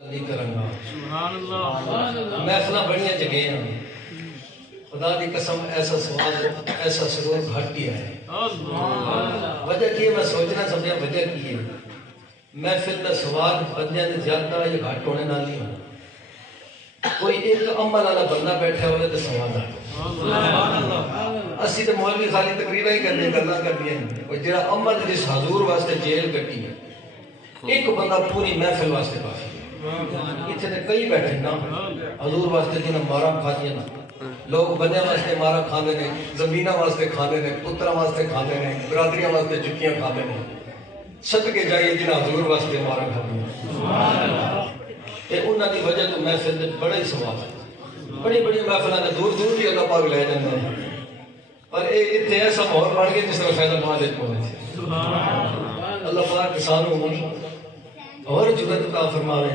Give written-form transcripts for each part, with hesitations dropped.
نہیں کرنگا محفلہ بڑیاں جگہ ہیں خدا دی قسم ایسا سوال ایسا سرور گھٹ گیا ہے وجہ کی ہے میں سوچنا سمجھا وجہ کی ہے محفل دا سوال بندیاں دے زیادہ یا گھٹ ہونے نہ نہیں ہونا کوئی ایک عمل والا بندہ بیٹھا ہوئے تو سوال اسی تو مولوی خالی تقریرہ ہی کرنے گلاں کرنی ہیں کوئی جڑا عمل جس حضور واسطے جیل کٹی ہے ایک بندہ پوری محفل واسطے کافی اتنے نے کئی بیٹھے نا حضور واسطے جنہیں مارا کھا دیا نا لوگ بندیاں واسطے مارا کھانے نے زمینہ واسطے کھانے نے پترہ واسطے کھانے نے برادریاں واسطے جتیاں کھانے نے صدقے جائیے جنہیں حضور واسطے مارا کھا دیا یہ انہوں نے وجہ تو محفل دے بڑے سوال ہے بڑی بڑی محفلیں نے دور دور بھی اللہ پاک لے جاندے ہیں پر اتنے ایسا ماحول بن گیا جس طرح فیض مالک پہنچے اللہ پاک کسانوں اور جرت عطا فرماوے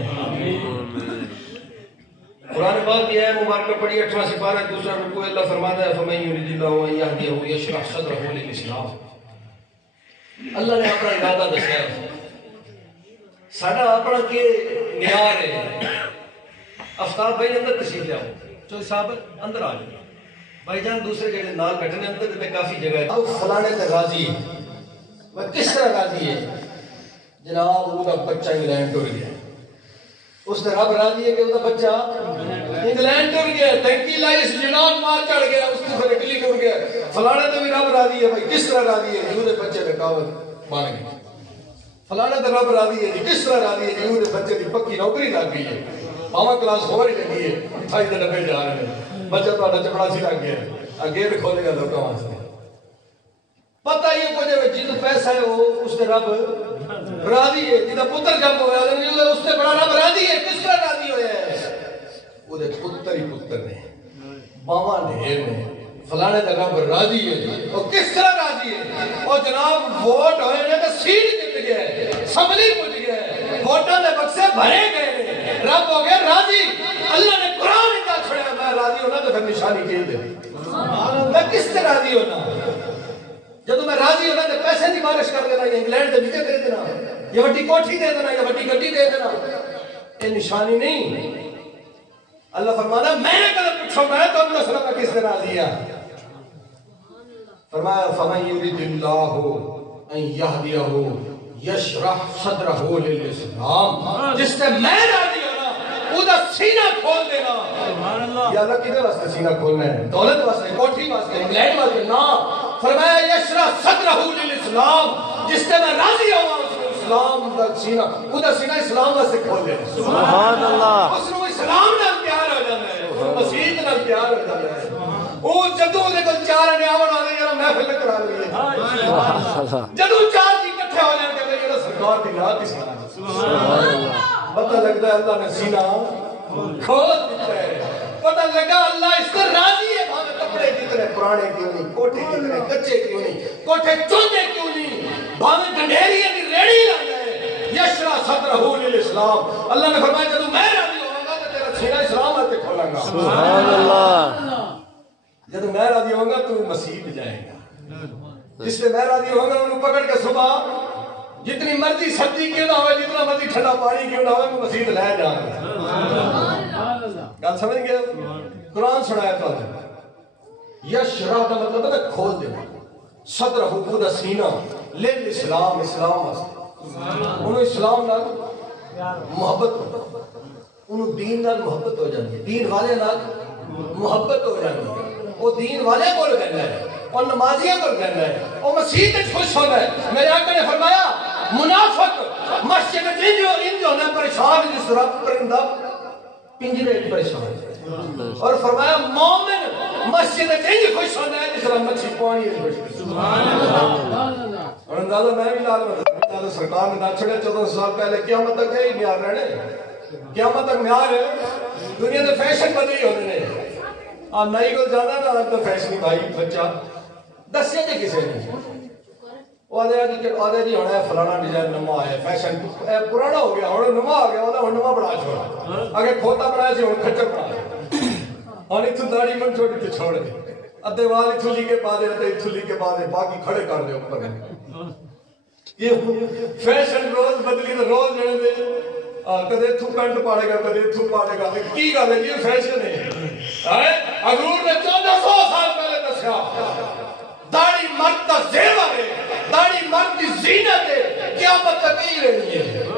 قرآن پاک کی ہے مبارکہ پڑھی 8واں سپارہ دوسرا رکوع اللہ فرماتا ہے فمن یرید اللہ ان یہدیہ یشرح صدرہ للاسلام اللہ نے اپنا ارادہ دسیا ہے ساڈا اپنا کہ معیار ہے آفتاب بھائی اندر تشریف لے آؤ چوہے صاحب اندر آ جاؤ بھائی جان دوسرے جڑے نال بیٹھنے اندر تے کافی جگہ ہے اب فلانے تے راضی ہے وہ کس طرح راضی ہے جناب وہ کا بچہ انگلینڈ ٹر گیا اس نے رب راضی ہے کہ وہ بچہ انگلینڈ ٹر گیا ٹینکی لائی اس جناب مار چڑھ گیا اس کی پھر اٹلی ٹر گیا فلانے تو بھی رب راضی ہے بھائی کس طرح راضی ہے جو بچے پہ کاوت بن گئی فلانے تو رب راضی ہے جی کس طرح راضی ہے جو بچے کی پکی نوکری لگ گئی ہے باواں کلاس ہو رہی لگی ہے 28 90 جا رہے ہیں بچہ تہاڈا چپڑاسی لگ گیا ہے گیٹ کھولے گا لوکاں واسطے پتہ ہی کو جو جن پیسہ ہے وہ اس نے رب راضی ہے جدا پتر جب ہویا اس نے بڑا رب راضی ہے کس طرح راضی ہویا ہے وہ دے پتر ہی پتر نے باواں ڈھیر نے فلانے دا رب راضی ہے اور کس طرح راضی ہے اور جناب ووٹ ہوئے نے تو سیٹ جت گیا ہے اسمبلی پہنچ گیا ہے ووٹاں دے بکسے بھرے گئے رب ہو گیا راضی اللہ نے قرآن کا چھڑیا میں راضی ہونا تو پھر نشانی کھیل دے میں کس طرح راضی ہونا جب میں راضی ہونا تو پیسے کی بارش کر دینا یا انگلینڈ کے ویزے دے دینا یا وڈی کوٹھی دے دینا یا وڈی گڈی دے دینا یہ نشانی نہیں اللہ فرمانا میں نے کل پوچھو میں تو اللہ صلی اللہ کس طرح راضی ہے فرمایا فمن یرید اللہ ان یہدیہ یشرح صدرہ للاسلام جس سے میں راضی ہونا ادا سینہ کھول دینا یا اللہ کدھے واسطے سینہ کھولنا ہے دولت واسطے کوٹھی واسطے انگلینڈ واسطے نا فرمایا یشرح صدرہ للاسلام جس سے میں راضی ہوا اسلام کا سینہ ادا سینہ اسلام واسطے کھول دینا سبحان اللہ اس نے اسلام نال پیار ہو جاتا ہے مسیح نال پیار ہو جاتا ہے وہ جدو دے کل چار نے آون والے یار محفل کرا لی جدو چار کی اکٹھے ہو جان کہتے ہیں سرکار دی رات ہی سبحان اللہ پتہ لگتا ہے اللہ نے سینہ کھول دیتا ہے پتہ لگا اللہ اس پر راضی ہے بھاوے کپڑے کتنے پرانے کیوں نہیں کوٹھے کتنے کچے کیوں نہیں کوٹھے چوندے کیوں نہیں بھاوے گنڈھیری کی ریڑھی لگ ہے یشرح صدرہ للاسلام اللہ نے فرمایا جدو میں راضی ہوں گا تو تیرا سینہ اسلام آتے کھولاں گا سبحان اللہ جب میں راضی ہوں گا تو مسیح جائے گا جس سے میں راضی ہوں گا انہوں پکڑ کے صبح جتنی مرضی سبزی کیوں نہ ہوئے جتنا مرضی ٹھنڈا پانی کیوں نہ ہوئے وہ مسیح لے جائے گا گل سمجھ گئے قرآن سنایا تو یشرح کا مطلب ہے کھول دے صدر حقوق سینہ لیل اسلام اسلام انہوں اسلام نال محبت انہوں دین نال محبت ہو جاتی ہے دین والے نال محبت ہو جاتی ہے وہ دین والے کو کہنا ہے اور نمازیوں کو کہنا ہے اور مسیح تے خوش ہونا ہے میرے آقا نے فرمایا منافق مسجد ان جو ہونا پریشان جس طرح پرندہ پنجرے پریشان اور فرمایا مومن مسجد ان خوش ہونا ہے جس طرح مچھی پانی خوش سبحان اللہ اور اندازہ میں بھی لال مطلب سرکار نے نہ چھڑے 14 سال پہلے قیامت تک ہے معیار رہنے قیامت تک معیار ہے دنیا کے فیشن بدلی ہوتے ہیں آپ نئی کو جانا نا آپ تو فیشنی بھائی بچہ دسیا جی کسے نہیں وہ آدھے جی ہونا ہے فلانا ڈیزائن نما ہے فیشن پرانا ہو گیا ہونا نما آ گیا وہ نما بڑا چھوڑا اگر کھوتا بڑھایا سی ہونا کھچر بڑھا اور اتھو داڑی من چھوڑی تھی چھوڑ دے ادھے وال اتھو لی کے پا دے اتھو لی کے پا دے باقی کھڑے کر دے اوپر یہ فیشن روز بدلی تو روز جڑے دے کدے اتھوں پینٹ پاڑے گا کدے اتھوں پاڑے گا کی گل ہے یہ فیشن ہے حضور نے 1400 سال پہلے دسیا داڑھی مرد کا زیور ہے داڑھی مرد کی زینت ہے قیامت تک ہی رہنی ہے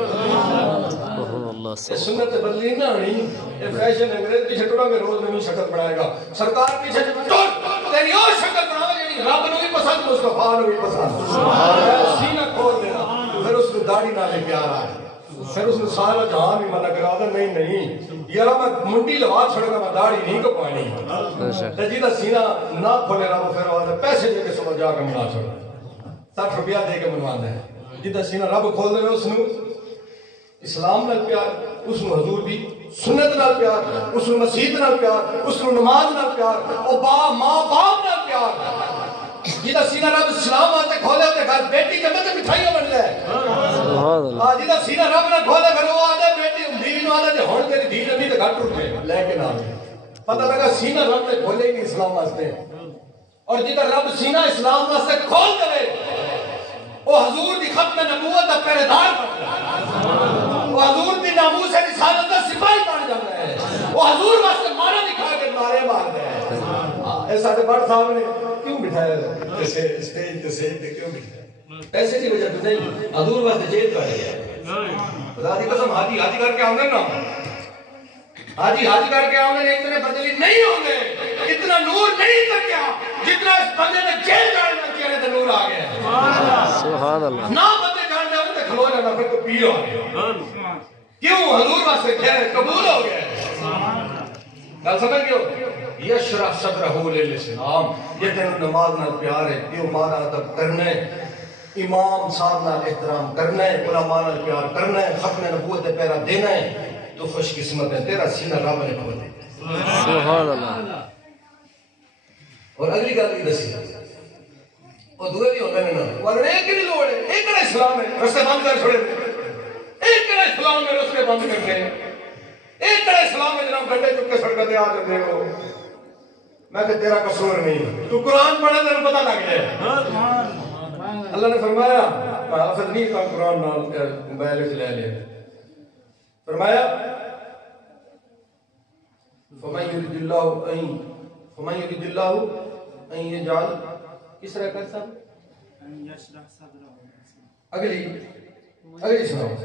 سنت بدلی نہ ہونی یہ فیشن انگریز پیچھے ٹوڑا میں روز نہیں شکل بنائے گا سرکار پیچھے ٹوڑ تیری اور شکل بنا یعنی رب نے بھی پسند مصطفیٰ نے بھی پسند سینہ کھول دینا پھر اس کو داڑھی نہ لے پیار آئے پھر اس نے سارا جہاں بھی منع کرا دے نہیں یار میں منڈی لوا چھوڑے گا میں داڑھی نہیں کپانی جیدہ سینہ نہ کھولے رہا وہ پھر آدھے پیسے دے کے سمجھ جا کے منا چھوڑا 60 روپیہ دے کے منوان دے جیدہ سینہ رب کھول دے اس نے اسلام نال پیار اس نے حضور دی سنت نال پیار اس نے مسیحت نال پیار اس نے نماز نال پیار اور ماں باپ نال پیار جیدہ سینہ رب اسلام آتے کھولے ہوتے گھر بیٹی کے مطلب مٹھائیوں بن لے جیدہ سینہ رب نہ کھولے گھر وہ آدھے بیٹی بیوی نو آدھے ہون تیری دھی نبی تے گھر ٹوٹ گئے لے کے نام پتہ لگا سینہ رب نے کھولے ہی نہیں اسلام واسطے اور جیدہ رب سینہ اسلام واسطے کھول دے وہ حضور دی ختم نبوت دا پہرے دار بن رہا ہے وہ حضور دی ناموس رسالت دا سپاہی بن جاتا ہے وہ حضور واسطے مانا دکھا کے نعرے مار رہے ہیں ایسا دے بڑھ صاحب نے کیوں بٹھایا جیسے اسٹیج تے سیج تے کیوں بٹھایا پیسے کی وجہ تو نہیں حضور واسطے جیت کر رہے ہیں خدا دی قسم حاجی کر کے آمدن نہ حاجی کر کے آمدن اتنے بدلی نہیں ہوں گے اتنا نور نہیں تکیا جتنا اس بندے نے جیل جانے چہرے تے نور آ گیا سبحان اللہ نہ بندے جاننے ہوتے کھلو جانا پھر تو پیر ہو گیا کیوں حضور واسطے خیر قبول ہو گیا گل سمجھ گئے یشرح صدرہ للاسلام یہ تینوں نماز نال پیار ہے پیو مارا ادب کرنا ہے امام صاحب نال احترام کرنا ہے علماء نال پیار کرنا ہے ختم نبوت دے پیرا دینا ہے تو خوش قسمت ہے تیرا سینہ رب نے کھول دیا سبحان اللہ اور اگلی گل بھی دسی اور دوسرے بھی ہوتا ہے نا وہ ایک ہی لوڑ ہے ایک کڑا اسلام ہے رستے بند کر چھوڑے ایک کڑا اسلام ہے رستے بند کرنے ایک کڑا اسلام ہے جناب گھنٹے چک کے سڑکیں آ جاتے ہو میں کہ تیرا قصور نہیں تو قرآن پڑھے تیرے پتہ لگ جائے اللہ نے فرمایا میں حافظ نہیں تھا قرآن موبائل لے لیا فرمایا فمن یرید اللہ ان یجعل کس طرح کر سب اگلی سناؤ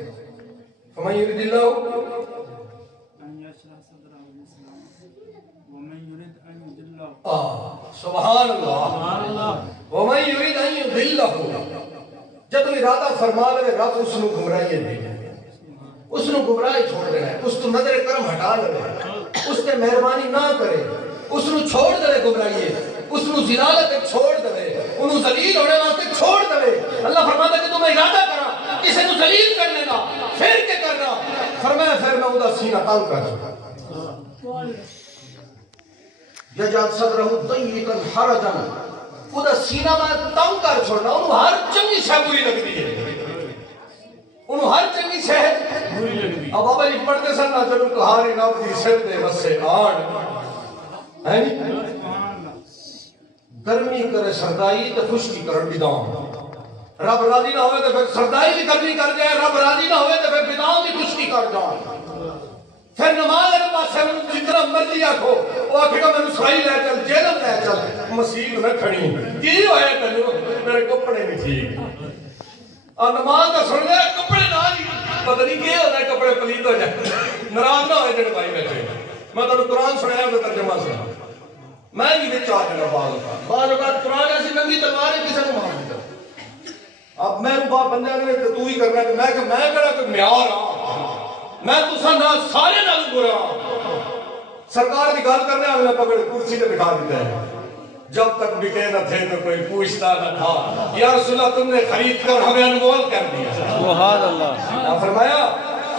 فمن یرید اللہ سبحان اللہ ومن یرید ان یضلہ جب ارادہ فرما لے رب اس نے گمراہی دے اس نے گمراہی چھوڑ دینا ہے اس تو نظر کرم ہٹا لے اس نے مہربانی نہ کرے اس نے چھوڑ دے گمراہی اس نے ذلالت چھوڑ دے انہوں ذلیل ہونے واسطے چھوڑ دے اللہ فرماتا ہے کہ تم ارادہ کرا کسی نے ذلیل کر لینا پھر کیا کرنا فرمایا پھر میں ادا سینہ تنگ کر یجعل صدرہ ضیقا حرجا ادا سینہ میں تنگ کر چھوڑنا انہوں ہر چنگی شے بری لگتی ہے انہوں ہر چنگی شے بری لگتی اب بابا جی پڑھتے سن نہ چلو کہاری نہ دی سر دے بسے آڑ گرمی کرے سردائی تو خشکی کرن بدام رب راضی نہ ہوئے تو پھر سردائی بھی گرمی کر جائے رب راضی نہ ہوئے تو پھر بدام بھی خشکی کر جائے پھر نماز ہے پاسے میں جتنا مرضی آکھو وہ آکھے گا میں اسرائیل لے چل جیلم لے چل مسیح نہ کھڑی کی ہوئے تنو میرے کپڑے نہیں ٹھیک اور نماز کا سن لے کپڑے نہ جی پتہ نہیں کیا ہوتا ہے کپڑے پلیت ہو جائے ناراض نہ ہوئے جڑے بھائی بیٹھے میں تو قرآن سنایا میں ترجمہ سے میں بھی بچ آ جانا بعض اوقات قرآن ایسی ننگی تلوار ہے کسی کو معاف نہیں کرتا اب میں بندے نے تو ہی کرنا کہ میں کہڑا کوئی معیار ہاں میں تسا نہ سارے نال برا سرکار کی گل کرنے والے پکڑ کرسی پہ بٹھا دیتا ہے جب تک بکے نہ تھے تو کوئی پوچھتا نہ تھا یا رسول اللہ تم نے خرید کر ہمیں انمول کر دیا سبحان اللہ فرمایا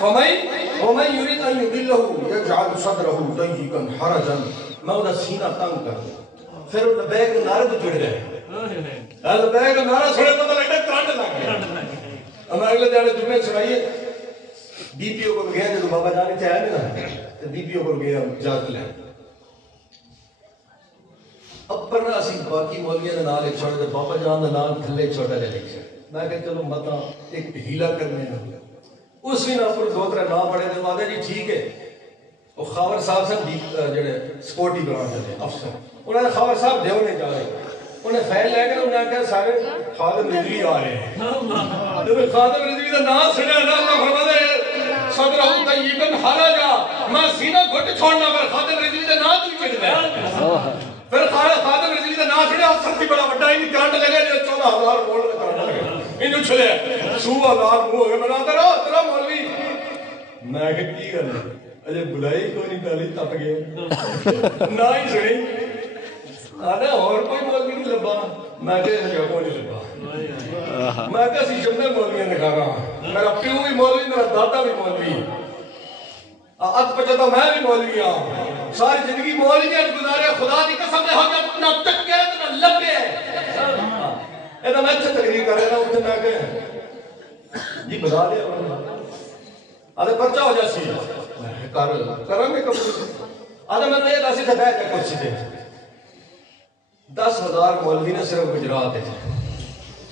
ومن یرید ان یضلہ یجعل صدرہ ضیقا حرجا میں انہیں سینہ تنگ کر دوں پھر وہ لبیک نعرے تو جڑ گئے لبیک نعرہ سنے پتہ لگتا کرنٹ لگ گیا ہم اگلے دیانے جمعے سنائیے ڈی پی او کو گیا جو بابا جانے تھے آئے نا ڈی پی او کو گیا جاگ لیں اب پرنا اسی باقی مولیاں نے نال ایک چھوڑے دے بابا جان نے نال تھلے چھوٹا لے لکھے میں کہ چلو مطا ایک ہیلا کرنے اس بھی نہ پر دو ترے نہ پڑے تو آدھے جی ٹھیک ہے وہ خاور صاحب سے جڑے سپورٹی بنا دے افسر انہوں نے خاور صاحب دیو نہیں جا رہے انہیں فیل لے کر انہوں نے کہا سارے خادم رضوی آ رہے ہیں جب خادم رضوی کا نام سنیا نا اللہ فرما دے صدرہ طیبن حرجا میں سینہ گھٹ چھوڑنا پر خادم رضوی کا نام تو چڑھ گیا پھر خادم رضوی کا نام سنیا افسر کی بڑا بڑا ہی کانٹ لگے جو 14,000 بول رہے کانٹ لگے انہوں چھلے سوہ لار منہ ہوئے میں نہ ترہ مولوی میں کہ کی کرنے اجھے بلائی کوئی نہیں پہلی تپ گئے نہ ہی سنی آنے اور کوئی مولوی نہیں لبا میں کہ اس جگہ نہیں لبا میں کہ اسی جمنے مولوی نے کہا میرا پیو بھی مولوی میرا دادا بھی مولوی اد پچھتا میں بھی مولوی ہوں ساری زندگی مولوی گزارے خدا دی قسم ہے ہم نہ تکے نہ لگے ایسا میں اچھا تقریر کر رہا ہوں اتنے میں کہ جی بلا لیا آدھے پرچہ ہو جاسی کرم میں کبھی آدھے میں نے یہ داسی تھا بیٹھ کر کرسی دے 10,000 مولوی نے صرف گجرات ہے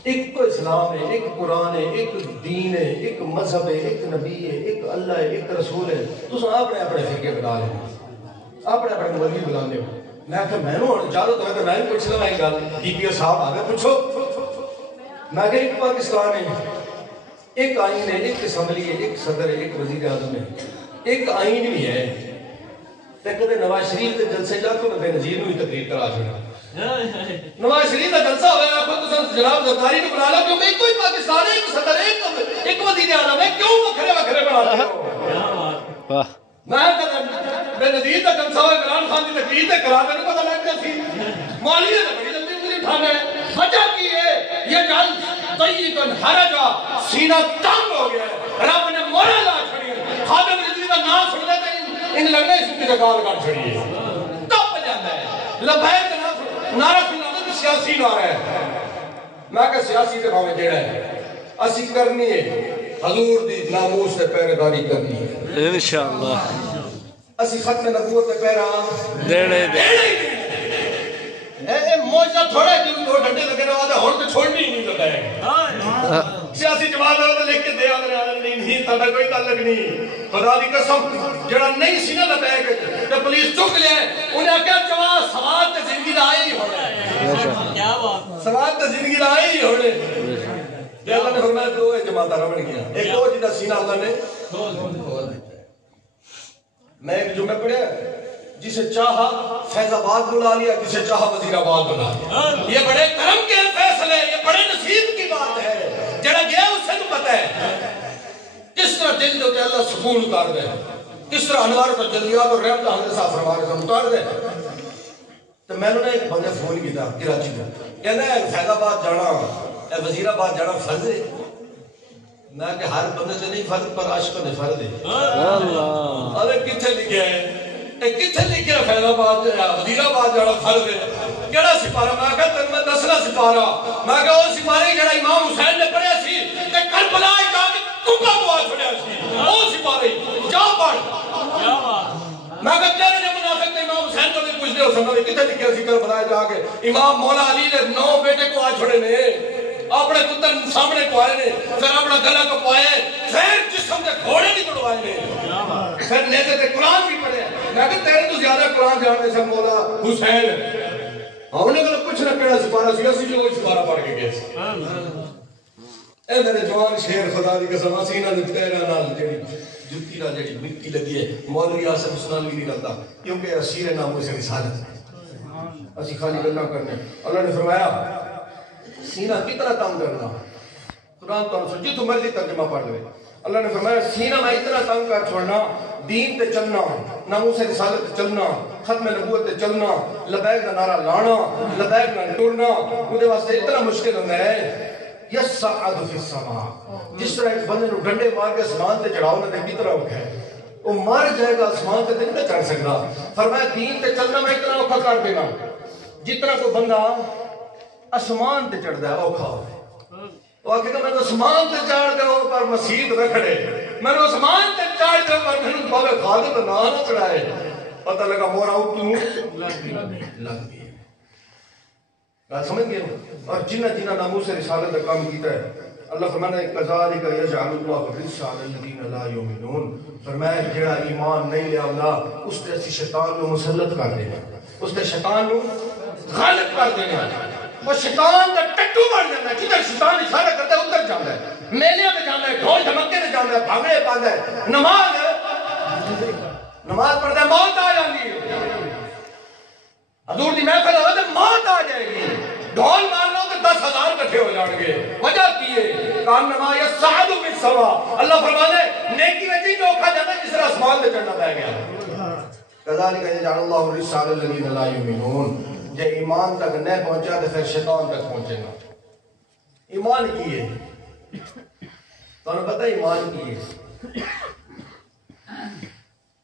ایک کو اسلام ہے ایک قرآن ہے ایک دین ہے ایک مذہب ہے ایک نبی ہے ایک اللہ ہے ایک رسول ہے تو سن اپنے اپنے فرقے بنا لیں اپنے اپنے مولوی بنا لیں میں کہ میں نے چاہتا تو ہے کہ میں نے پوچھ لوں گا ڈی پی او صاحب آگے پوچھو میں کہ ایک پاکستان ہے ایک آئین ہے ایک اسمبلی ہے ایک صدر ہے ایک وزیر اعظم ہے ایک آئین بھی ہے کدے نواز شریف کے جلسے جا کے بے نظیر نو تقریر کرا چھوڑا نواز شریف کا جلسہ ہوا آپ کو جناب زرداری کو بنا لو کیونکہ ایک کوئی پاکستان ہے ایک صدر ہے ایک وزیر اعظم ہے کیوں وکھرے وکھرے بناتے ہو میں بے نظیر کا جلسہ ہوا عمران خان کی تقریر تے کرا کے پتہ لگ گیا سی مولوی نے بڑی جلدی مجھے اٹھانا ہے وجہ کی ہے یہ جل طیبن حرجا سینہ تنگ ہو گیا ہے رب نے مورا لا چھڑی ہے خادم رضوی کا نام سن لیتے ان لگنے اس کی جگال کر چھڑی ہے تب جاتا ہے لبیک نعرہ سننا تو سیاسی نعرہ ہے میں کہ سیاسی کے بھاوے جیڑا ہے اسی کرنی ہے حضور دی ناموس سے پہرےداری کرنی ہے انشاءاللہ اسی ختم نبوت سے پہرا دیڑے اے موجہ تھوڑا جو دو ڈنڈے لگے رہا تھا ہون تو چھوڑنی ہی نہیں لگا ہے سیاسی جماعت ہوتا لکھ کے دے آدھر نہیں تھا کوئی تعلق نہیں خدا دی قسم جڑا نہیں سی نہ لبے گئے تو پولیس چک لیا ہے انہیں کہا جواب سوال تے زندگی دا آئے ہی ہونے سوال تے زندگی دا آئے ہی ہونے جے اللہ نے فرمایا دو ہے جماعت رہا بن گیا ایک دو جدہ سینہ اللہ نے میں ایک جمعہ پڑھیا جسے چاہا فیض آباد بلا لیا جسے چاہا وزیر آباد بلا لیا یہ بڑے کرم کے فیصلے یہ بڑے نصیب کی بات ہے جڑا گیا اس سے تو پتہ ہے کس طرح دل جو کہ اللہ سکون اتار دے کس طرح انوار پر جلیات اور رحمت حضرت صاحب فرمانے سے اتار دے تو میں نے ایک بندے فون کی تھا کراچی کا کہنا ہے فیض آباد جانا وزیر آباد جانا فرض ہے میں کہ ہر بندے سے نہیں فرض پر عاشقوں نے فرض ہے ارے کتنے لکھے ہیں کتنے لکھے فیض آباد وزیر آباد جانا فرض ہے کیڑا سپارہ میں کہا تن میں دسنا سپارہ میں کہا وہ سپارہ جڑا امام حسین نے پڑھیا سی کہ کربلا جا کے ککا دعا چھڑیا سی وہ سپارہ جا پڑھ میں کہا تیرے نے منافق نے امام حسین کو بھی پوچھ لیا سنگا کتنے لکھے سی کربلا جا کے امام مولا علی نے 9 بیٹے کو آ چھوڑے نے اپنے پتر سامنے کو آئے نے پھر اپنا گلہ کو پائے پھر جسم سے گھوڑے نہیں توڑوائے نے پھر نیزے تے قرآن بھی پڑھے میں کہ تیرے تو زیادہ قرآن جاننے سے مولا حسین ہم نے کہا کچھ نہ کہنا سپارہ سی اسی جو سپارہ پڑھ کے گئے اے میرے جوان شیر خدا دی قسم اسینہ دے تیرا نال جڑی جُتی نال جڑی مٹی لگی ہے مولوی آصف اسلام بھی نہیں کرتا کیونکہ اسیر ناموں سے رسالت اسی خالی گلاں کرنے اللہ نے فرمایا سینہ کتنا تنگ کرنا قرآن تو انسان جتو مرضی ترجمہ پڑھ لے اللہ نے فرمایا سینہ میں اتنا تنگ کر چھوڑنا دین تے چلنا ناموس رسالت تے چلنا ختم نبوت تے چلنا لبیک کا نعرہ لانا لبیک کا ٹرنا مجھے واسطے اتنا مشکل ہوتا ہے یسعد فی السماء جس طرح ایک بندے نو ڈنڈے مار کے آسمان تے چڑھاؤ نہ تے کتنا ہوگا ہے وہ مر جائے گا آسمان تے نہیں چڑھ سکتا فرمایا دین تے چلنا میں اتنا اوکھا کر دینا جتنا کوئی بندہ آسمان تے چڑھتا ہے اوکھا ہوگا وہ آکھے کہ میں تو آسمان تے چڑھ دے ہو پر مسیح رکھڑے میں نے آسمان تے چڑھ دے پر میں نے پاوے خالد نہ چڑھائے پتہ لگا مورا اتنو لگ گئی بات سمجھ گئے اور جنہ جنہ ناموس رسالت کا کام کیتا ہے اللہ فرماتا ہے کذالک یجعل اللہ الرجس علی الذین لا یؤمنون، فرمایا جڑا ایمان نہیں لیا اللہ اس تے اسی شیطان نو مسلط کر دینا، اس تے شیطان نو غالب کر دینا، وہ شیطان دا ٹٹو بن جاتا ہے، جدھر شیطان اشارہ کرتا ہے ادھر جاتا ہے، میلے میں جاتا ہے، ڈھول دھمکے میں جاتا ہے، بھاگڑے پاتا ہے، نماز پڑھتا ہے موت آ جاتی ہے، حضور دی محفل ہوئے تو موت آ جائے گی، ڈھول مار لو تو 10,000 کٹھے ہو جائیں گے، وجہ کی ہے کام نما یصعد فی السماء، اللہ فرمانے نیکی میں جی نوکھا جاتا ہے جس طرح آسمان میں چڑھنا پہ گیا، کذالک یجعل اللہ الرجس علی الذین لا یؤمنون، جے ایمان تک نہ پہنچا تو پھر شیطان تک پہنچے گا۔ ایمان کی ہے تو انہوں پتہ ایمان کی ہے،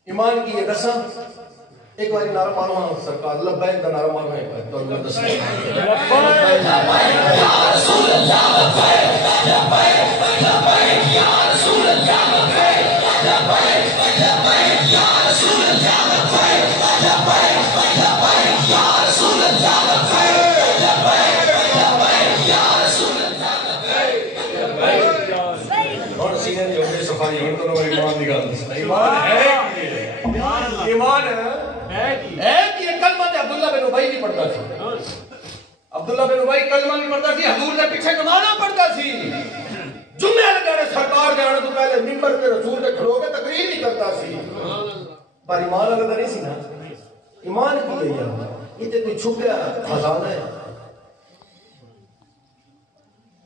ایمان کی ہے دساں ایک باری نعرہ مارو ہاں سرکار لبیک کا نعرہ مارو ہے تو اللہ دساں لبیک یا رسول اللہ لبیک لبیک لبیک یا رسول اللہ لبیک لبیک لبیک یا رسول اللہ لبیک لبیک لبیک یا رسول اللہ لبیک لبیک لبیک یا رسول اللہ لبیک۔ اور سینے جو بے صفائی ہوں تو ایمان دی گل ایمان ہے ایمان ہے کہ کلمہ عبداللہ بن ابی نہیں پڑھتا سی، عبداللہ بن ابی کلمہ نہیں پڑھتا سی، حضور کے پیچھے نمازاں پڑھتا سی، جمعے لگا رہے سرکار جانے تو پہلے منبر پہ رسول کے کھڑو کے تقریر نہیں کرتا سی، پر ایمان لگتا نہیں سی نا، ایمان کی ہے یار یہ تو کوئی چھپیا خزانہ ہے۔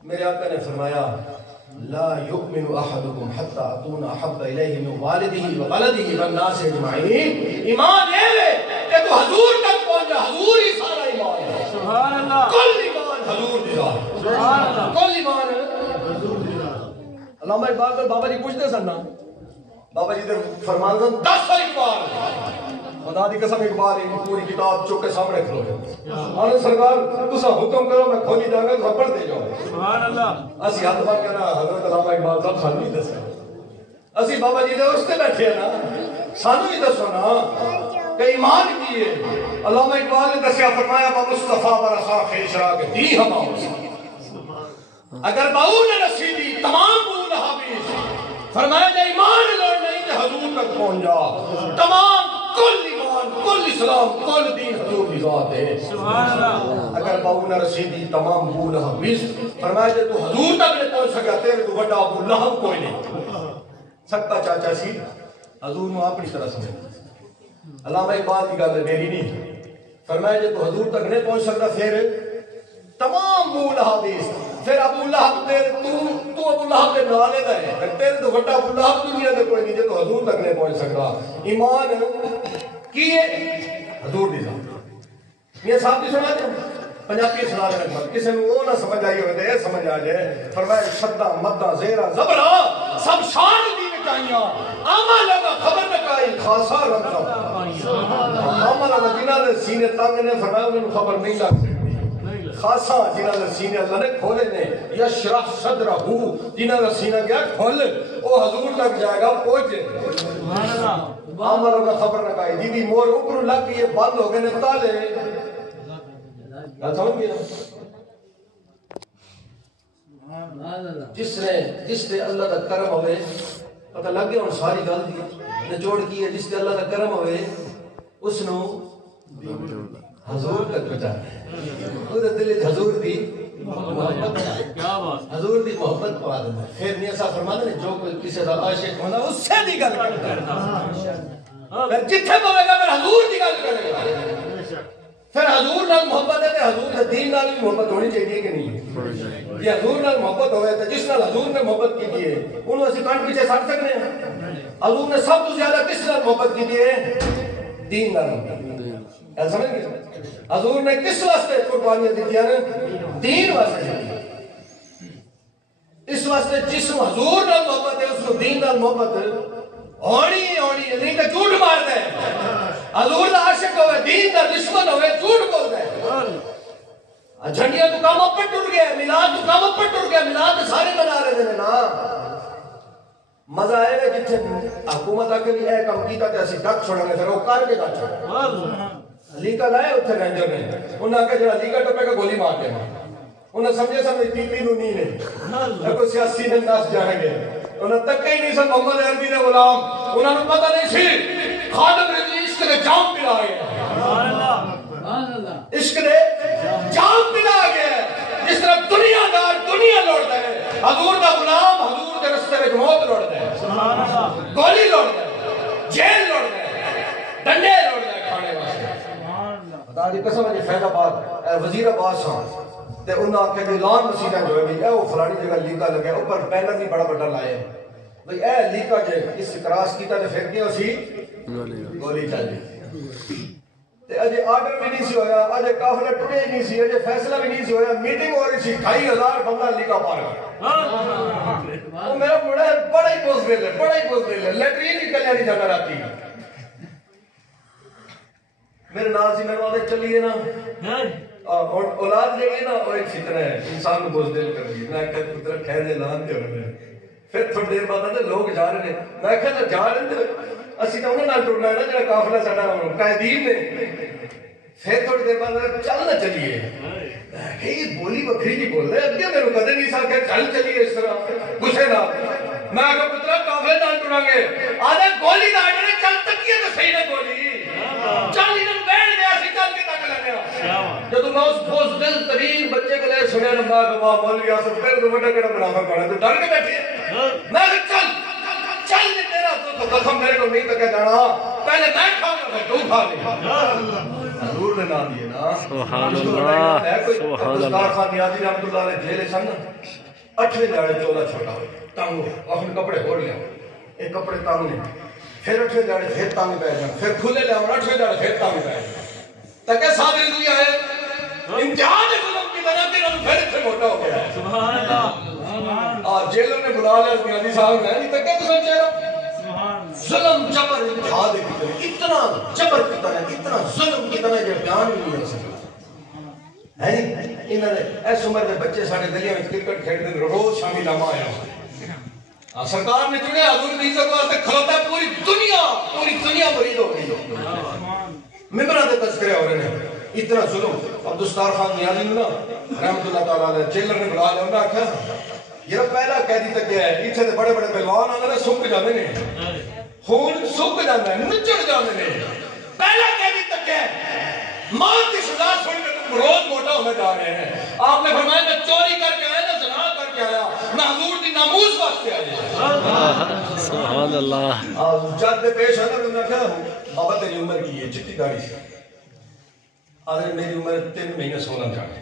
میرے آقا نے فرمایا لا یؤمن احدکم حتی اکون احب الیہ من والدہ وولدہ والناس اجمعین، ایمان ہے کہ تو حضور تک پہنچا، حضور ہی سارا ایمان ہے، سبحان اللہ، کل ایمان حضور دی ذات، سبحان اللہ، کل ایمان حضور دی ذات۔ علامہ اقبال کو بابا جی پوچھتے سن نا، بابا جی تے فرمان سن 10 اقبال، خدا دی قسم اقبال ہی پوری کتاب چوک کے سامنے کھلو گئے، آنے سرکار تسا حکم کرو میں کھولی جاگا تو پڑھتے جاؤ، سبحان اللہ، اسی ہاتھ بن کے نا حضرت علامہ اقبال صاحب سانو ہی دسا، اسی بابا جی دے اس تے بیٹھے ہیں نا، سانو ہی دسو نا کہ ایمان کی ہے۔ علامہ اقبال نے دسیا فرمایا با مصطفیٰ برخا خیش را کے دی ہم اگر باؤ نے رسیدی تمام بول حابیز، فرمایا جے ایمان لڑ نہیں تو حضور تک پہنچ جا، تمام کل ایمان کل اسلام کل دین حضور کی ذات ہے، سبحان اللہ، اگر باؤ نے رسیدی تمام بول حابیز، فرمایا جے تو حضور تک نہیں پہنچ سکا تیرے تو بڑا ابو لہب کوئی نہیں، سکا چاچا سی حضور نے اپنی طرح سمجھا۔ علامہ اقبال کی گل میری نہیں، فرمایا جب تو حضور تک نہیں پہنچ سکتا پھر تمام ابو لہب پھر ابو لہب تو ابو لہب کے نالے دا ہے تیرے تو بڑا ابو لہب دنیا دے کوئی نہیں جے تو حضور تک نہیں پہنچ سکتا۔ ایمان کی ہے حضور دی ذات۔ یہ صاحب دی سنا دیں پنجابی سنا دیں کسی نے وہ نہ سمجھ آئی ہوئے تو یہ سمجھ آ جائے، فرمایا شدہ مدہ زیرہ زبرہ سب شان دی مٹائیاں، آمہ لگا خبر نکائی خاصا رمضہ، آمہ لگا جنہاں نے سینے تانگ نے فرمایا انہوں نے خبر نہیں لگ سکتی، خاصا جنہاں نے سینے اللہ نے کھولے نے، یشرح صدرہو جنہاں نے سینہ کیا کھول وہ حضور تک جائے گا پہنچے، آمہ لگا خبر نکائی دیدی مور اوپر لگ گئی بند ہو گئے نے تالے، سمجھ گیا جس نے اللہ کا کرم ہوئے پتہ لگ گیا ان ساری گل دی نچوڑ کی ہے، جس نے اللہ کا کرم ہوئے اس نو حضور تک پہنچانا، وہ دل حضور دی محبت حضور دی محبت پا دینا، پھر میاں صاحب فرماتے ہیں جو کوئی کسی کا عاشق ہونا اس سے دی گل کرنا، پھر جتھے پوے گا پھر حضور دی گل کرے گا، پھر حضور نال محبت ہے تے حضور دے دین نال بھی محبت ہونی چاہیے کہ نہیں؟ یہ حضور نال محبت ہوئے تے جس نال حضور نے محبت کی ہے انہوں اسی کانٹ پیچھے سٹ سکنے ہیں۔ حضور نے سب تو زیادہ کس نال محبت کی ہے؟ دین نال، سمجھ گئے؟ حضور نے کس واسطے قربانیاں دی ہیں؟ دین واسطے، اس واسطے جس حضور نال محبت ہے اس کو دین نال محبت ہونی ہے، نہیں تو جھوٹ مارتا ہے، حضور دا عاشق ہوئے دین دا دشمن ہوئے جھوٹ بولتا ہے، جھنڈیاں تو کام اپر ٹر گیا، میلاد تو کام اپر ٹر گیا، میلاد تو سارے منا رہے تھے نا، مزہ آئے گا جتھے حکومت آکے بھی اے کم کیتا تے اسی ڈک چھوڑیں گے، پھر وہ کر کے ڈک چھوڑیں، لیکا لائے اتھے رینجر نے، انہوں نے کہا جڑا لیکا ٹپے کا گولی مار دے، انہیں سمجھے سمجھے ٹی پی نو نہیں ہے کوئی سیاسی نے نس جائیں گے انہیں تک ہی نہیں سن محمد عربی دے غلام انہوں نے پتہ نہیں سی خادم رضی عشق نے جام پلا گیا عشق نے جام پلا گیا جس طرح دنیا دار دنیا لوٹ ہے حضور دا غلام حضور دے رستے میں موت لوٹ ہے گولی لوٹ ہے جیل لوٹ ہے ڈنڈے لوٹ ہے کھانے واسطے خدا دی قسم ہے فیض آباد وزیر عباس صاحب تے انہاں آکھے کہ لان مسیحہ جو ہے اے وہ فلانی جگہ لیکا لگے اوپر بینر بھی بڑا بڑا لائے بھئی اے لیکا جے اس کراس کیتا تے پھر کیا سی گولی چلی تے اجے آرڈر بھی نہیں سی ہویا اجے قافلہ ٹرے نہیں سی اجے فیصلہ بھی نہیں سی ہویا میٹنگ ہو رہی سی 2,500 بندہ لیکا پار گیا وہ میرا بڑا ہی بزدل ہے بڑا ہی بزدل ہے لیٹرین ہی کلیاں نہیں جگہ رہتی میرے نال سی میرے والے چلیے نا اور اولاد جو ہے نا وہ ایک فتنہ ہے انسان کو بزدل کر دی میں کہتا پتر ٹھہر دے لان دے رہے ہیں پھر تھوڑی دیر بعد آتے لوگ جا رہے ہیں میں کہتا جا رہے ہیں اسی تو انہوں نے ٹوٹنا ہے نا جڑا قافلہ ساڈا قائدین نے پھر تھوڑی دیر بعد چل نہ چلیے کہ یہ بولی بکری جی بول رہے اگے میرے قدر نہیں سا کہ چل چلیے اس طرح غصے نہ میں کہا پتر قافلے نہ ٹوٹیں گے آدھے گولی نہ آنے چل تکیے تو صحیح نہ گولی چل انہوں بیٹھ گیا سی چل کے تک لگیا جب میں اس بزدل ترین بچے کے لئے سنیا نمبا کہ ماں مولوی آسف پھر تو بڑا کڑا منافع کرنا تو ڈر کے بیٹھے میں کہا چل نہیں تیرا تو قسم میرے کو نہیں تکے جانا پہلے میں کھاؤں گا تو کھا لے حضور نے نام دیئے نا سبحان اللہ سبحان اللہ خان نیازی رحمت اللہ علیہ جیلے سن 8ویں جاڑے چولا چھوٹا ہوئی تانگو اپنے کپڑے ہو لیا ایک کپڑے تانگ نے پھر 8ویں جاڑے پھر تانگ پہ جانا پھر کھلے لیا اور 8ویں جاڑے پھر تانگ پہ جانا تاکہ صادر دنیا ہے امتحان ظلم کی وجہ سے ہم پھر سے موٹا ہو گیا ہے سبحان اللہ اور جیلوں نے بلا لیا نیازی صاحب نے نہیں تکے تو سوچے رہا ظلم جبر امتحان کی طرح اتنا جبر کی طرح اتنا ظلم کی طرح جو بیان بھی نہیں ہو سکتا ہے انہوں نے ایس عمر میں بچے ساڑھے گلیاں میں کرکٹ کھیل دیں روز شامی لامہ آیا سرکار نے چنے حضور کی عزت واسطے کھلوتا ہے پوری دنیا مرید ہو گئی ممبران دے تذکرے ہو رہے ہیں اتنا ظلم عبدالستار خان نیازی نے رحمت اللہ تعالیٰ علیہ جیلر نے بلا لیا انہوں نے کہا یہ پہلا قیدی تک ہے اتنے دے بڑے بڑے پہلوان آنے سکھ جانے نے خون سکھ جانے ہیں نچڑ جانے نے پہلا قیدی تک ہے موت کی سزا سن کے تم روز موٹا ہونے جا رہے ہیں آپ نے فرمایا میں چوری کر کے آیا نہ زنا کر کے آیا میں حضور دی ناموز واسطے آیا سبحان اللہ جج دے پیش آنے انہوں نے کہا بابا تیری عمر کی ہے چٹی داڑھی سے آدھے میری عمر 3 مہینے 16 جانے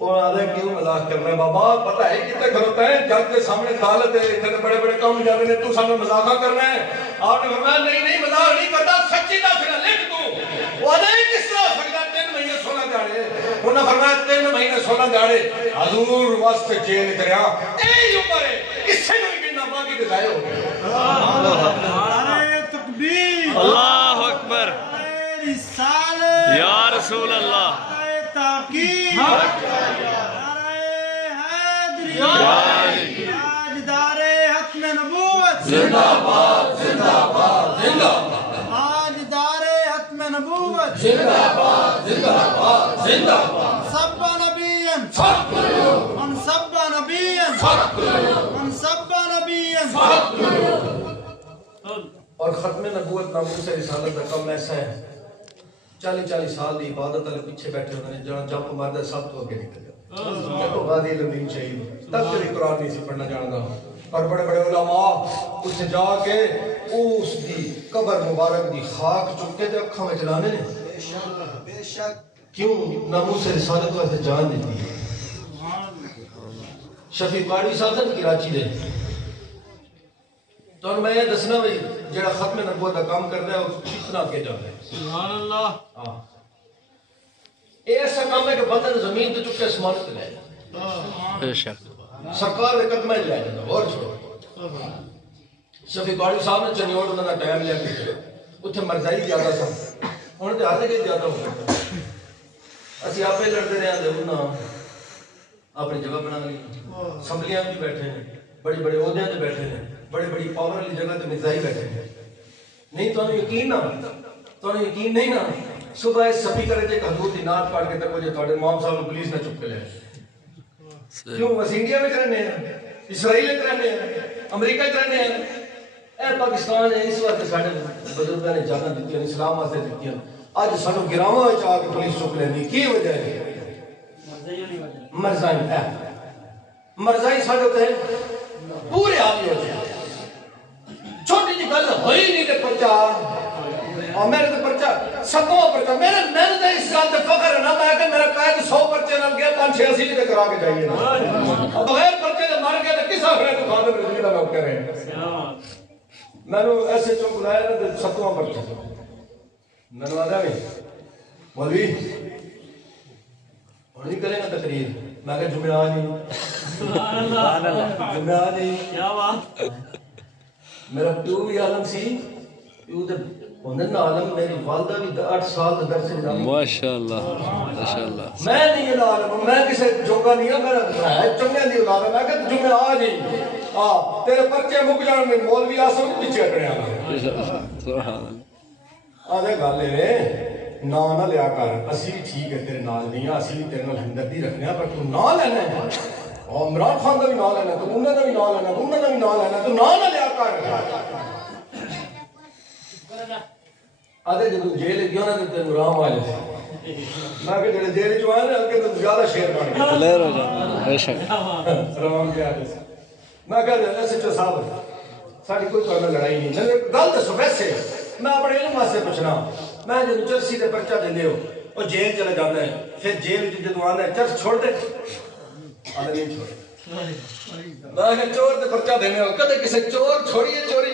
اور آدھے کیوں مذاق کرنا ہے بابا پتہ ہے کتنے کھلوتا ہے جج کے سامنے عدالت ہے اتنے بڑے بڑے کام جانے نے تو سامنے مذاقہ کرنا ہے آپ نے فرمایا نہیں مذاق نہیں کرتا سچی دا پھر لکھ تو وہ آدھے کس طرح سکتا 3 مہینے 16 جاڑے انہوں نے فرمایا 3 مہینے 16 جاڑے حضور واسطے جیل کریا اے عمر ہے اس سے نہیں گننا باقی دے ضائع ہو گئے نعرہ تکبیر اللہ اکبر یا رسول اللہ تاکید نعرہ حیدری تاجدار ختم نبوت زندہ باد زندہ باد زندہ باد تاجدار ختم نبوت زندہ باد زندہ باد زندہ باد سب نبیین سب من سب نبیین سب من سب نبیین سب اور ختم نبوت ناموس رسالت کا کم ایسا ہے 40 سال دی عبادت والے پیچھے بیٹھے ہوتے ہیں جہاں جب مرد سب تو اگے نکل جاتا ہے تو غازی الدین شہید تب تک قرآن نہیں سی پڑھنا جانتا اور بڑے بڑے علماء اس سے جا کے اس دی قبر مبارک دی خاک چکے تے اکھاں میں چلانے نے بے شک کیوں ناموس رسالت واسطے جان دیتی ہے شفیع قاری صاحب نے کراچی دے تو میں یہ دسنا بھئی جڑا ختم نبوت کا کام کرنا ہے وہ کتنا کے جاتا ہے سبحان اللہ ایسا کام ہے کہ بندن زمین تے چکے اسمان تے لے جاتا بے شک سرکار دے قدمیں لے جاتا اور چھوڑو شفیع قاری صاحب نے چنیوڑ انہوں نے ٹائم لے کے اتنے مرزائی زیادہ سا انہوں نے ہر جگہ زیادہ ہو اسی آپ ہی لڑتے رہے ہیں انہوں اپنی جگہ بنا لی اسمبلیاں بھی بیٹھے ہیں بڑی بڑے عہدیاں تے بیٹھے ہیں بڑی بڑی پاور والی جگہ تے مرزائی بیٹھے ہیں نہیں تو یقین نہ تو یقین نہیں نا صبح سپیکر ایک حضور دی نعت پڑھ کے تک جو تھوڑے امام صاحب پولیس نے چپ کے لے کیوں بس انڈیا میں رہنے ہیں اسرائیل میں رہنے ہیں امریکہ میں رہنے ہیں اے پاکستان ہے اس وقت ساڈے بزرگاں نے جاناں دتیاں اسلام واسطے دتیاں اج سانو گراواں وچ آ کے پولیس چک لیندی کی وجہ ہے مرزائی ساڈے تے پورے حاوی ہو گئے چھوٹی جی گل ہوئی نہیں تے پرچا اور میرے تے پرچا ستواں پرچا میرے تے اس گل تے فخر ہے نا میں کہ میرا قائد 100 پرچے نال گیا 5-6 تے کرا کے جائیے نا بغیر پرچے دے مر گیا تے کس آخرے تو خادم رضی دا نوکر ہے میں نے ایسے چوں بلایا نا ستواں پرچا میں نے آدھا بھی مولوی اور نہیں کریں گا تقریر میں کہ جمعہ نہیں کیا بات میرا پیو بھی عالم سی پیو دے ہوندن عالم میری والدہ بھی 8 سال درس نظام ماشاءاللہ ماشاءاللہ میں نہیں یہ عالم میں کسے جوگا نہیں ہوں میرا ہے چنگے دی اولاد میں کہ جمعہ آ نہیں تیرے پرچے مک جان میں مولوی آسم پیچھے ہٹنے آنا سبحان اللہ آدھے گالے نے نا نہ لیا کر اسی بھی ٹھیک ہے تیرے نال نہیں اسی بھی تیرے نال ہمدردی رکھنے ہیں پر تو نا لینا ہے اور عمران خان دا بھی نا لینا تو انہاں دا بھی نا لینا تو انہاں دا بھی نا لینا تو نا نہ لیا کر آدھے جدو جیل گیا نا تے تینوں رام آ جائے میں کہ جڑے جیل چوں آئے نا ہلکے تو زیادہ شیر بن گئے دلیر ہو جانا بے شک رام کے آگے سے میں کہ ایس ایچ او صاحب ساڈی کوئی تو لڑائی نہیں میں گل دسو ویسے میں اپنے علم واسطے پوچھنا میں جدو چرسی تے پرچہ دیندے ہو او جیل چلا جاندا ہے پھر جیل وچ جدو آندا ہے چرس چھوڑ دے آدھے نہیں چھوڑ میں کہ چور تے پرچہ دینے ہو کدے کسے چور چھوڑیے چوری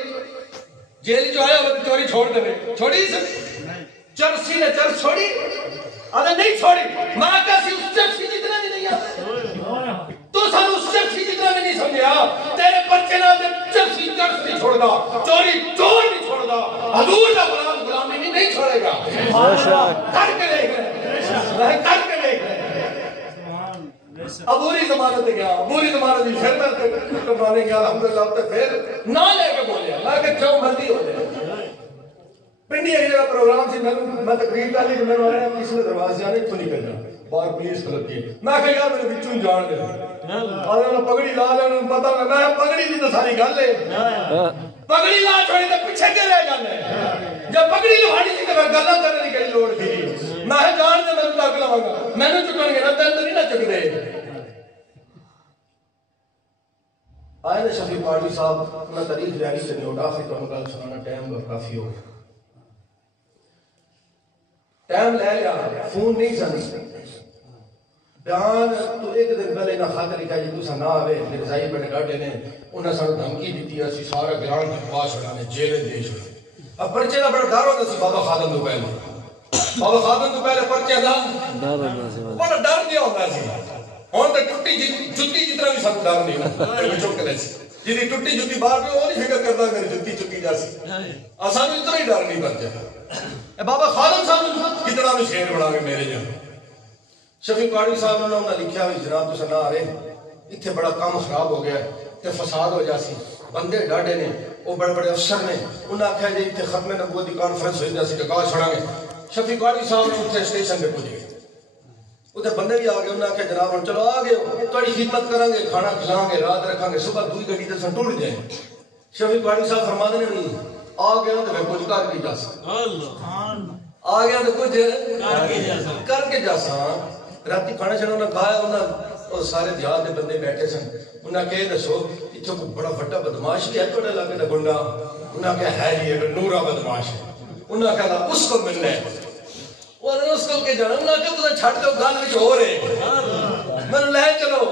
جیل جو آیا وہ چوری چھوڑ دے چھوڑی چرسی نے چرس چھوڑی آدھے نہیں چھوڑی میں کہا اس چرسی جتنا بھی نہیں آتا تو سانو اس چرسی جتنا بھی نہیں سمجھا تیرے پرچے نہ دے چرسی چرس نہیں چھوڑ دا چوری چور نہیں چھوڑ دا حضور کا غلام غلامی نہیں چھوڑے گا کر کے دیکھ رہے کر کے دیکھ رہے ابوری زمانت گیا ابوری زمانت دی پھر میں کمانے گیا الحمدللہ اب تک پھر نہ لے کے بولیا میں کہ جو مرضی ہو جائے پنڈی ایک جگہ پروگرام سی میں تقریر کر لی کہ میں نے پچھلے دروازے سے آنے تو نکل جانا باہر پولیس کھلتی ہے میں کہ یار میرے بچوں جان دے آدھے پگڑی لا لے انہوں پتہ لگا ہے پگڑی دی تو ساری گل ہے پگڑی لا چھوڑی تو پیچھے کے رہ جانے جب پگڑی لوہاڑی تھی تو میں گلاں کرنے کی لوڑ تھی میں جان دے میں تک لواں گا میں نے چکن گے نا تین تو نہیں نہ چک دے آئے نا شفیع پاڑوی صاحب میں تاریخ جاری سے نہیں اٹھا تو ہم گل سنانا ٹائم کافی ہو گیا ٹائم لے لیا فون نہیں سن بیان تو ایک دن پہلے نہ خاطر لکھا جی تسا نہ آوے میرے زائی بڑے ڈاڈے نے انہاں سانو دھمکی دیتی اسی سارا بیان چھپا چھڑانے جیلے دے چھڑے اب پرچے دا بڑا ڈر ہوتا سی بابا خادم تو پہلے بابا خادم تو پہلے پرچے دا ڈر ہونا سی بڑا ڈر دیا ہوتا سی ہن تے ٹٹی جُتی جتنا بھی سانو ڈر نہیں نا چک لے سی جی ٹٹی جُتی باہر پہ وہ نہیں فکر کرتا میری جُتی چکی جا سی اساں نوں اتنا ہی ڈر نہیں پرچے بابا خادم صاحب کتنا بھی شیر بنا کے میرے جان شفیع پاڑوی صاحب نے انہوں نے لکھیا بھی جناب تو نہ آ رہے اتنے بڑا کام خراب ہو گیا تے فساد ہو جاسی بندے ڈاڈے نے وہ بڑے بڑے افسر نے انہوں نے آکھیا جی اتنے ختم نبوت کی کانفرنس ہوئی جاسی ٹکا چھڑا گے شفیع پاڑوی صاحب نے اتنے اسٹیشن پہ پہنچ گئے اتنے بندے بھی آ گئے انہوں نے آکھیا جناب ہن چلو آ گئے تھوڑی خدمت کریں گے کھانا کھلائیں گے رات رکھیں گے صبح دوئی گڈی تے سن ٹوٹ جائیں شفیع پاڑوی صاحب فرماتے نے بھی آ گیا تو میں کچھ کر کے جا سکتا آ گیا تو کچھ کر کے جا سکتا راتی کھانا چھڑا انہوں نے کھایا انہوں سارے دیہات دے بندے بیٹھے سن انہوں نے کہے دسو اتھے کوئی بڑا بڑا بدماش بھی ہے تھوڑے علاقے دا گنڈا انہوں نے کہا ہے یہ نورا بدماش ہے انہوں نے کہا اس کو ملنا ہے وہ نے اس کو کے جانا انہوں نے کہا تُسے چھٹ دو گل وچ ہو رہے میں نے لے چلو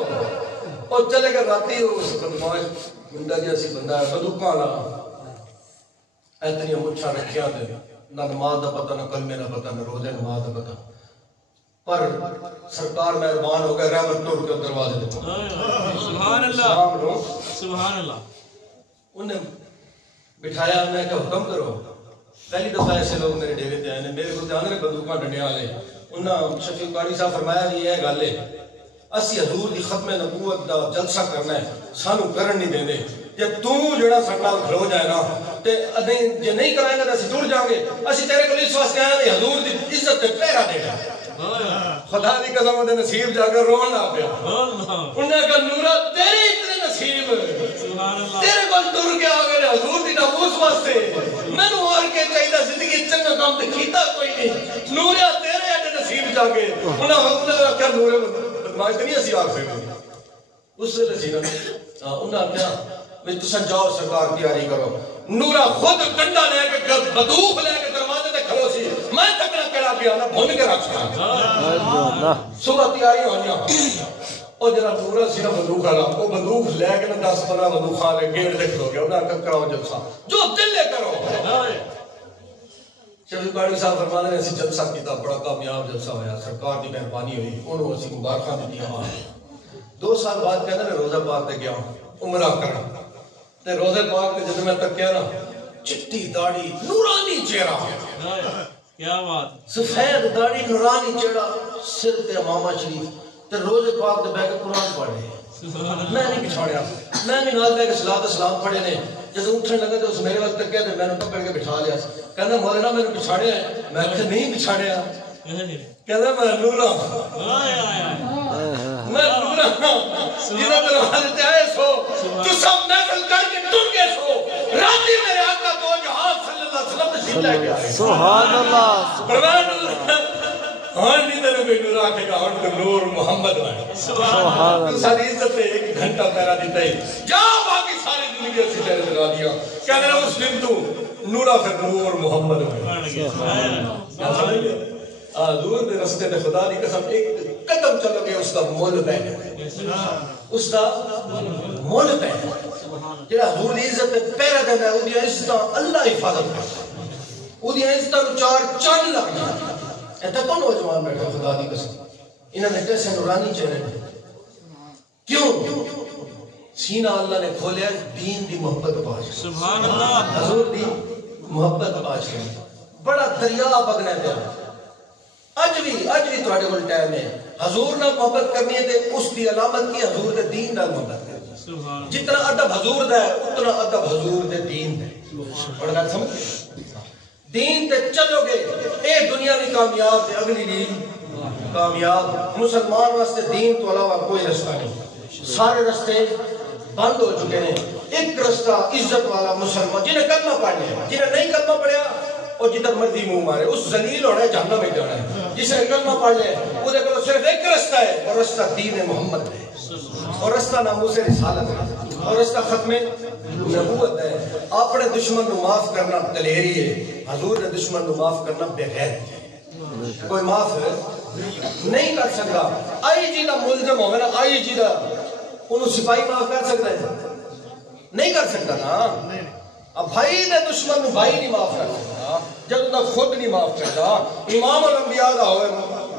اور چلے گا راتی اس بدماش گنڈا جیسی بندہ ہے بدوکاں والا اتنی مچھاں رکھیاں تے نہ نماز دا پتہ نہ کلمے دا پتہ نہ روزے نماز دا پتہ پر سرکار مہربان ہو گئے رحمت نور کے دروازے دے سبحان اللہ سبحان اللہ انہیں بٹھایا میں کہ حکم کرو پہلی دفعہ ایسے لوگ میرے ڈیرے تے آئے نے میرے کو آندے بندوقاں ڈنڈیاں والے انہاں شفیع پاڑوی صاحب فرمایا بھی یہ گل ہے اسی حضور دی ختم نبوت دا جلسہ کرنا ہے سانو کرن نہیں دیندے جب تو جڑا سر نال کھلو جائے نا تے جے نہیں کرائیں گے تو اسی ٹر جاؤں گے. اسی تیرے کو اس واسطے آئے ہیں حضور دی عزت تے پہرا دے گا. خدا دی قسم دے نصیب جا کر رون آ گیا. انہوں نے کہا نورا تیرے اتنے نصیب تیرے کو ٹر کے آ گئے حضور دی ناموس واسطے. میں نے اور کے چاہیے زندگی چنگا کام تے کیتا کوئی نہیں. نورا تیرے اتنے نصیب جا کے انہوں نے کہا نورے بدماش نہیں اسی آگ سے اس سے نصیب انہوں نے کہا میں تساں جاؤ سرکار تیاری کرو. نورا خود ڈنڈا لے کے بندوق لے کے دروازے تے کھڑو سی. میں تکڑا کڑا پیا نا بھون کے رکھ چھڑا. صبح تیاری ہونیاں او جڑا نورا سی نا بندوق والا او بندوق لے کے نا 10-15 بندوق لے گیٹ تے کھلو گیا. انہاں نے کراؤ جلسہ جو دل لے کرو. شفیع باڑی صاحب فرماتے ہیں اسی جلسہ کیتا بڑا کامیاب جلسہ ہویا. سرکار دی مہربانی ہوئی انہوں اسی مبارکاں دتیاں. 2 سال بعد کہندے نے روزہ پاک تے گیا عمرہ کرنا تے روزے پاک تے جب میں تکیا نا چٹی داڑھی نورانی چہرہ کیا بات سفید داڑھی نورانی چہرہ سر تے امامہ شریف تے روزے پاک تے بیٹھ کے قرآن پڑھے. میں نہیں بچھاڑیا میں بھی نال بیٹھ کے صلاۃ و سلام پڑھے نے. جب اٹھن لگا تے اس میرے وقت تکیا تے میں نے پکڑ کے بٹھا لیا. کہندا مولانا میں نے بچھاڑیا ہے. میں کہ نہیں بچھاڑیا. کہندا میں نورا میں نورا جنہاں دروازے تے آئے سو تو سب محفل کر کے ٹر گئے سو. راضی میرے آقا دو جہاں صلی اللہ علیہ وسلم تشریف لے کے آئے. سبحان اللہ. ہاں نہیں تیرے کوئی نور آکھے گا ہن تو نور محمد ہے. سبحان اللہ. ساری عزت تے 1 گھنٹہ تیرا دیتا ہے. جا باقی ساری زندگی اسی تیرے لگا دیا. کہنے لگا اس دن تو نورا پھر نور محمد ہے. حضور دے رستے تے خدا دی قسم 1 قدم چلو گے اس دا مول پہ اس دا مول پہ جڑا حضور دی عزت تے پہرا دیندا ہے اودی عزت اللہ حفاظت کردا. اودی عزت نوں 4 چن لگ جاندے. ایتھے کون نوجوان بیٹھا خدا دی قسم انہاں نے کیسے نورانی چہرے کیوں سینہ اللہ نے کھولیا دین دی محبت پاش. سبحان اللہ. حضور دی محبت پاش بڑا دریا بگنا پیا. اج بھی تواڈے کول ٹائم ہے. حضور نال محبت کرنی ہے تے اس دی علامت کی حضور دے دین نال محبت کرنی. جتنا ادب حضور دا ہے اتنا ادب حضور دے دین دا ہے. اور گل سمجھ دین تے چلو گے اے دنیا بھی کامیاب تے اگلی بھی کامیاب. مسلمان واسطے دین تو علاوہ کوئی رستہ نہیں. سارے رستے بند ہو چکے ہیں. ایک رستہ عزت والا مسلمان جنہیں کلمہ پڑھ لیا. جنہیں نہیں کلمہ پڑھیا اور جدھر مرضی منہ مارے اس ذلیل ہونا ہے جہنم میں جانا ہے. جس نے کلمہ پڑھ لے وہ دیکھو صرف ایک رستہ ہے اور رستہ دین محمد ہے اور رستہ ناموس رسالت ہے اور رستہ ختم نبوت ہے. اپنے دشمن کو معاف کرنا دلیری ہے. حضور نے دشمن کو معاف کرنا بے غیرتی ہے. کوئی معاف نہیں کر سکتا. آئی جی دا ملزم ہوگا نا آئی جی دا انہوں سپاہی معاف کر سکتا ہے نہیں کر سکتا نا. اب بھائی نے دشمن بھائی نہیں معاف کر سکتا جب انہوں خود نہیں معاف کرتا. امام الانبیاء دا ہوئے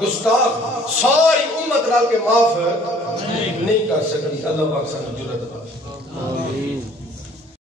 گستاخ ساری امت رل کے معاف نہیں کر سکتی. اللہ پاک سانو جرأت عطا فرمائے.